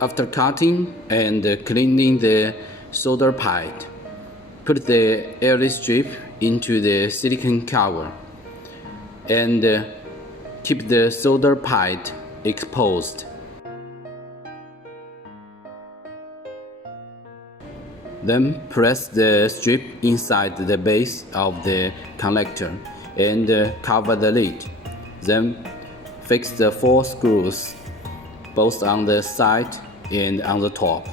After cutting and cleaning the solder pipe, put the air strip into the silicone cover and keep the solder pipe exposed. Then press the strip inside the base of the connector and cover the lid. Then fix the 4 screws, both on the side and on the top.